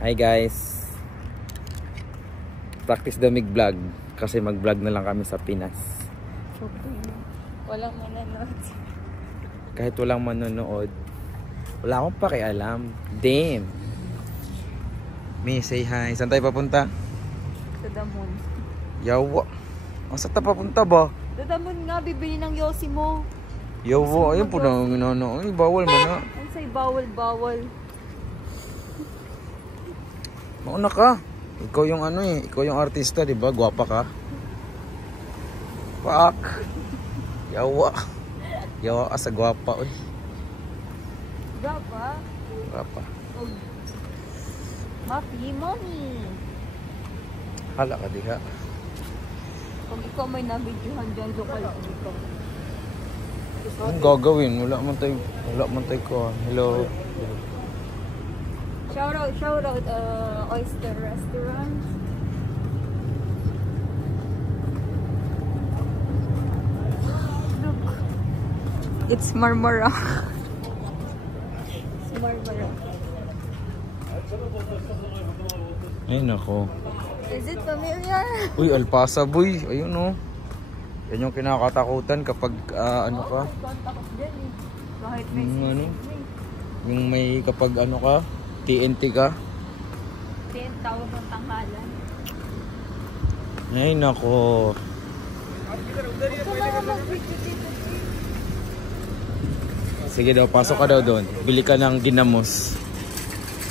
Hi guys. Practice damig vlog kasi mag-vlog na lang kami sa Pinas. Walang manonood. Kahit walang manonood, wala akong pakialam. Damn. May say hi. Saan tayo papunta? Sa Damon. Yawa. Saan tayo papunta ba? Sa Damon nga, bibili ng yosi mo. Yawa. Ayun po na ginano. Ay, bawal man na. Ano sa'y bawal. Mauna ka. Ikaw yung ano eh. Ikaw yung artista, di ba? Gwapa ka. Pak. Yawa. Yawa ka sa gwapa. Uy. Gwapa? Gwapa. Oh. Mapi, money. Hala ka diha. Kung ikaw may nabidyohan dyan, lokal ikaw. Anong gagawin? Wala man tayo ko. Hello. Shout out Oyster Restaurant. Look. It's Marmara. It's Marmara. Ay nako. Is it familiar? Uy, Alpasa boy. Ayun oh. Yan yung kinakatakutan kapag ano ka. Takot din eh. Kahit may Ano? Yung may kapag ano ka, TNT ka. 10,000 tanghalan. Ay nako. Sige daw, pasok ka daw doon. Bili ka ng dinamos.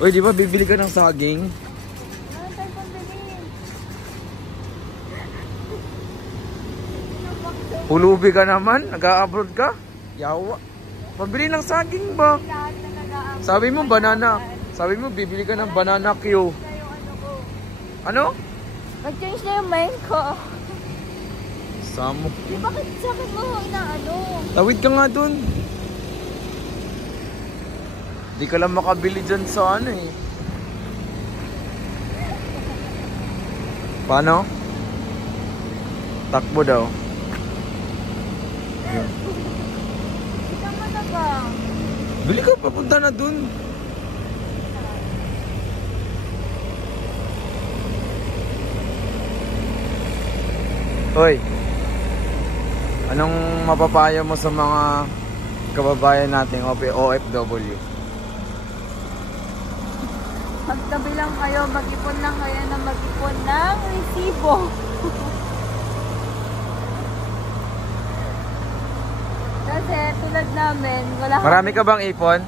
Uy, di ba bibili ka ng saging? Ano tayo pambili? Hulubi ka naman? Nag-a-abroad ka? Yawa. Pabili ng saging ba? Lahat na nag-aabot. Sabi mo banana. Sabi mo bibili ka ng banana Q. Ano? Nag-change na yung mind ko. Samo. Di bakit sa akin mo inaano? Tawid ka nga dun. Di ka lang makabili dyan sa ano eh. Paano? Takbo daw. Kita mo na ba? Bili ka, papunta na dun. Hoy. Anong mapapayo mo sa mga kababayan nating OFW? Magtabi lang kayo, mag-ipon lang kayo na mag-ipon ng resibo. Kasi tulad namin, wala Marami ka bang ipon?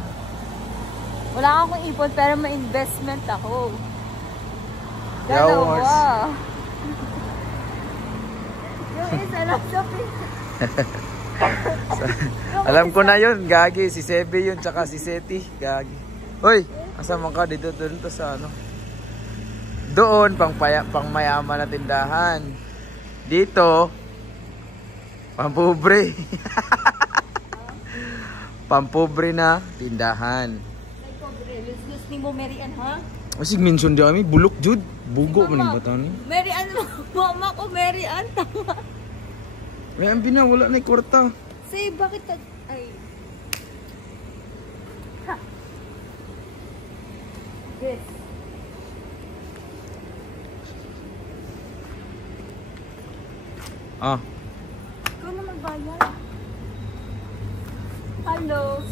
Wala akong ipon pero may investment ako. Yawas. Dalawa. Yung isa lang sa Alam ko na yun, Gagi. Si Sebe yun, tsaka si Seti. Gagi. Hoy, asa man ka dito doon to sa ano? Doon, pang mayaman na tindahan. Dito, pampobre. Pampobre na tindahan. Lus ni mo, Mary Ann, ha? Kasi minsan di kami, bulok jud. Bugo man yung bata niya. Mary Ann, mama ko, Mary Ann, tama. May ambi na, wala na yung kwarta. Say, bakit ka... Ay. Ha. Yes. Ah, Ikaw na magbayad. Hello.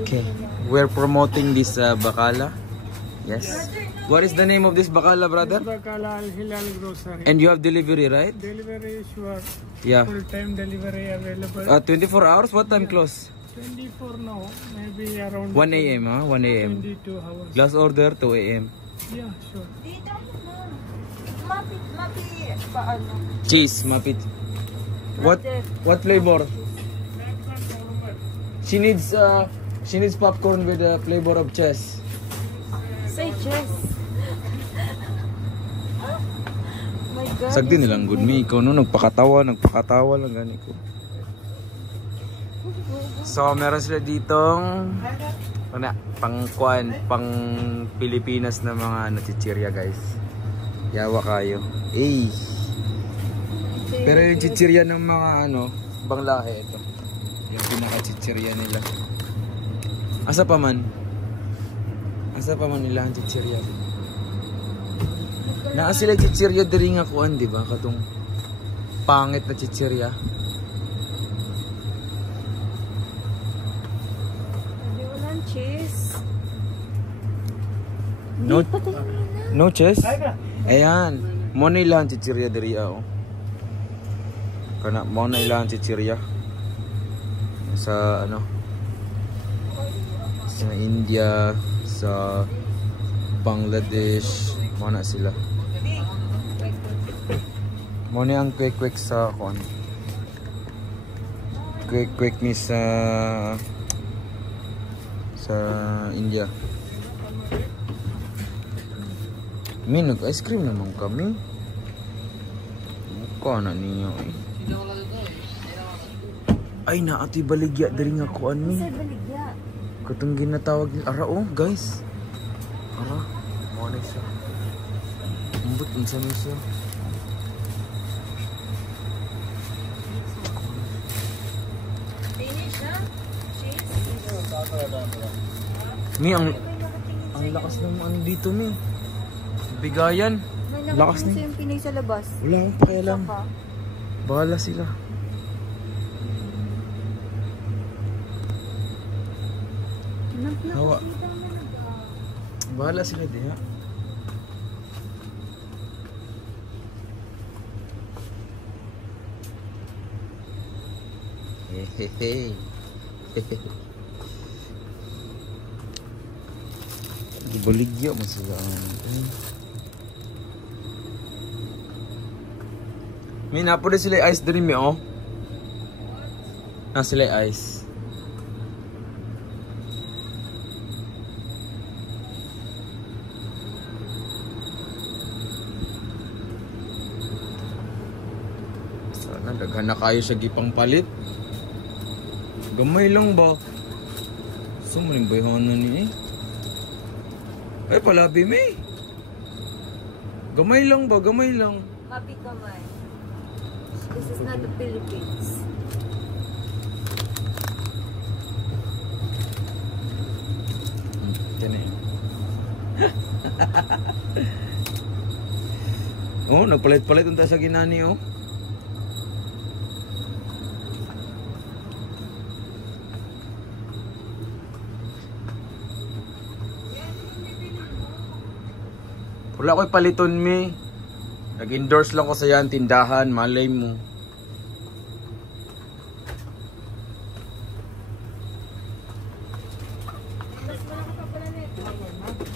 okay. We're promoting this Bacala. Yes. What is the name of this Bacala, brother? Bacala Al Hilal Grocery. And you have delivery, right? Delivery sure. Yeah. Full time delivery available. 24 hours? What time close? 24 now. Maybe around 1 a.m. huh? 1 a.m. 22 hours. Last order 2 a.m. Yeah, sure. Dito mo. Mapit. Paano? Cheese, mapit. What flavor? She needs popcorn with a flavor of cheese. Say chess. My God. Sagdi nilang good me. Ikaw no, nagpakatawa lang gani ko. So, meron sila ditong pang Pilipinas na mga chichirya, guys. Yawa kayo. Eh. Pero yung chichirya ng mga bang lahi ito. Yung pinaka-chichirya nila. Asa pa man nila ang chichirya? Naa sila chichirya diri nga kuan, di ba? Katong pangit na chichirya. Hindi walang cheese. No, Hindi, patay mo na. no cheese? Ayan. Mo na ilang chichirya diri oh. Kana mo na ilang chichirya. Sa ano? Sa India, sa Bangladesh, mo na sila. Mo na ang quick sa kon. Quick ni sa India. Mi nag-ice cream naman kami. Mukha na niyo eh. Ay na ati baligya diri nga kuan mi. Sa baligya. Katong ginatawag ni ara oh guys. Ara, mo na siya. Umbot unsa ni siya? Finish na? Cheese? Mi ang lakas naman dito mi. Bigayan. May Lakas nakatingin ni. sa yung Pinoy sa labas. Wala akong pakialam. Saka. Bahala sila. Hawa. Bahala sila diha. Hehehe. Gibaligya man sila. May napo sila ice dream oh. Na sila ice. Sana daghan na kayo sa gipang palit. Gamay lang ba? Sumuling bayhanan ni Ay palabi may. Gamay lang ba? Gamay lang. Happy kamay. This is not the Philippines. Yan eh. Oh, nagpalit-palit unta sa ginani oh. Wala ko'y paliton mi. Nag-endorse lang ko sa yan tindahan, malay mo.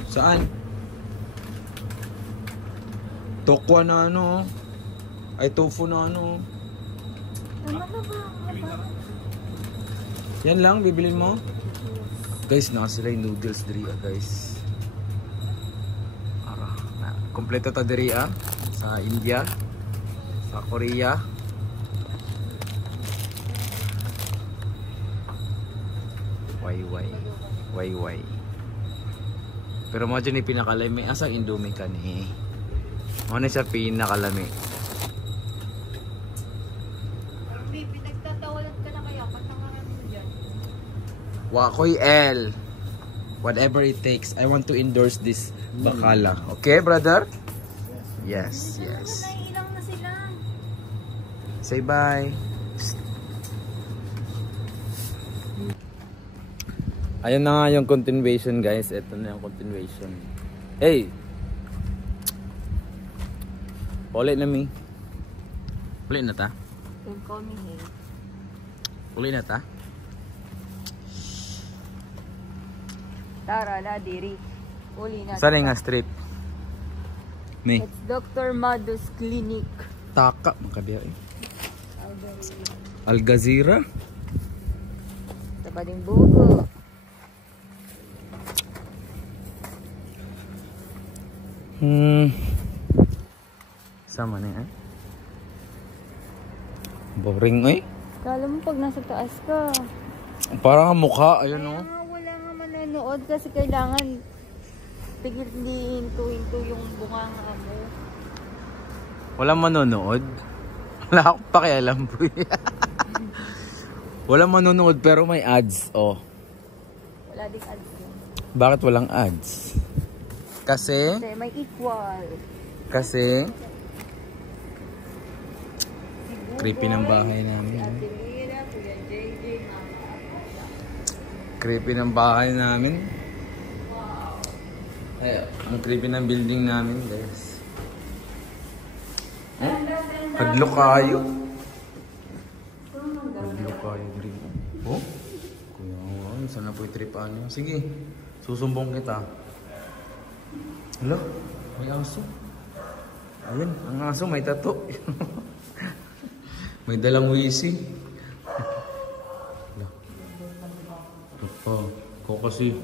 Saan? Tokwa na ano. Ay tofu na ano. Tama na ba? Yan lang, bibilin mo. Guys, naka sila yung noodles diri guys. Ara, na kompleto ta diri sa India, sa Korea. Way. Pero mo dyan yung pinakalami. Asang Indomie ka ni? Ano siya pinakalami? Baby, pinagtatawalan ka na kaya. Patangaran mo dyan. Wakoy L. Whatever it takes. I want to endorse this bakala. Okay, brother? Yes. Naiilang na sila. Say bye. Ayun na nga yung continuation guys. Ito na yung continuation. Hey! Ulit na mi. Ulit na ta? Don't call me hey. Ulit na ta? Tara na, diri. Uli na. Saan nga street? Mi. It's Dr. Mado's Clinic. Taka. Makabiya eh. Al Jazeera. Tapading bugo. Sama na eh. Boring eh. Kala mo pag nasa taas ka. Parang ang mukha. Ayun o. Wala nga manonood kasi kailangan tigil hindi hinto yung bunganga mo. Walang manonood. Wala akong pakialam po. Walang manonood pero may ads. Oh. Wala ding ads yun. Bakit walang ads? Kasi Kasi may equal. Kasi creepy ng bahay namin. Creepy ng bahay namin. Ay, ang creepy ng building namin, guys. Hadlo kayo. Hadlo kayo, Dri. Oh? Kuya, sana po itripan nyo. Sige, susumbong kita. Hala, may aso. Ayun, ang aso may tato. May dalang wisi. Hala. Apa, ko kasi.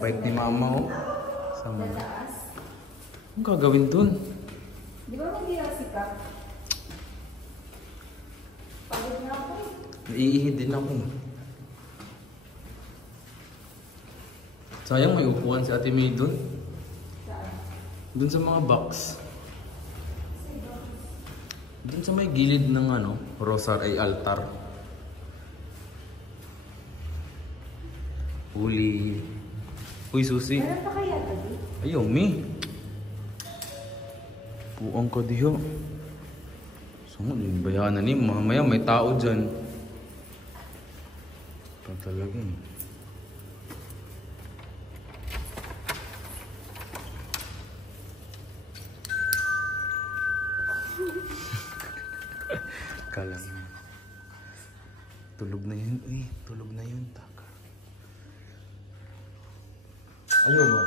Bait ni mama, oh. Sama na. Anong gagawin dun? Di ba mag-iasi ka? Pagod na ako eh. Naiihi din ako. Sayang may upuan si Ate May dun. Dun sa mga box. Dun sa may gilid ng ano, rosar ay altar. Huli. Uy, susi. Meron pa kaya tadi? Ayaw, mi. Puang ko diho. Saan yung bayanan ni? Mamaya may tao dyan. Ito talaga eh. Kala mo. Tulog na yun. Uy, tulog na yun. Taka. Ayaw ba?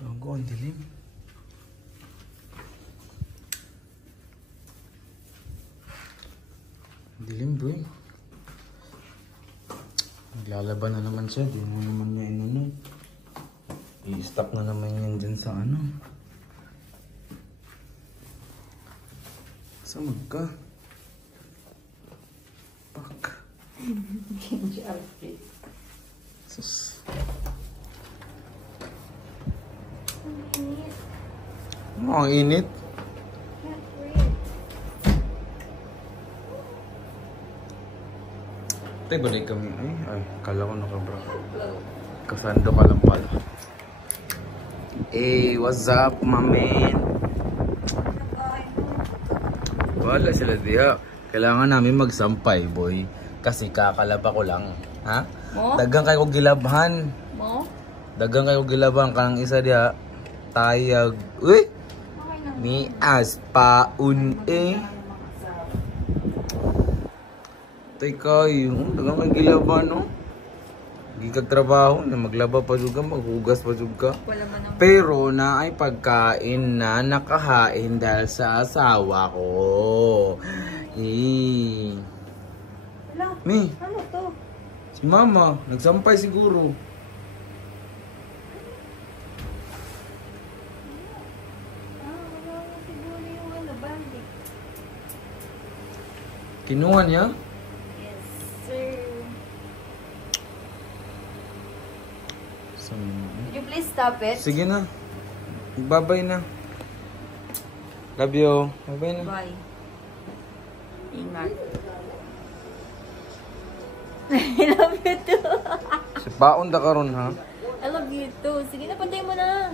Tago, ang dilim. Dilim, bro. Naglalaban na naman siya. Di mo naman niya inano. I-stop na naman yan dyan sa ano. Samag ka. Pak. Change outfit. Sus. Ang init. Tay, balik kami. Ay, kala ko nakabra. Kasando ka lang pala. Hey, what's up, my man? Wala sila diya. Kailangan namin magsampay, boy. Kasi kakalaba ko lang. Ha? Mo? Dagang kayo gilabhan. Mo? Dagang kayo gilabhan. Kanang isa diya. Tayag. Uy! Ni aspaun eh. Tay kayo. Dagang kayo gilabhan, no? Gigag trabaho na maglaba pa juga, maghugas pa juga. Wala man ang... Pero na ay pagkain na nakahain dahil sa asawa ko. Eh. Wala. Mi, Ano to? si mama, nagsampay siguro. Wala na siguro yung ano, bandit. Kinuha niya? Yes, sir. Would you please stop it? Sige na. Bye-bye na. Love you. Bye-bye na. Bye. Ingat. I love you too. Si Paon da karon ha. I love you too. Sige na, pantay mo na.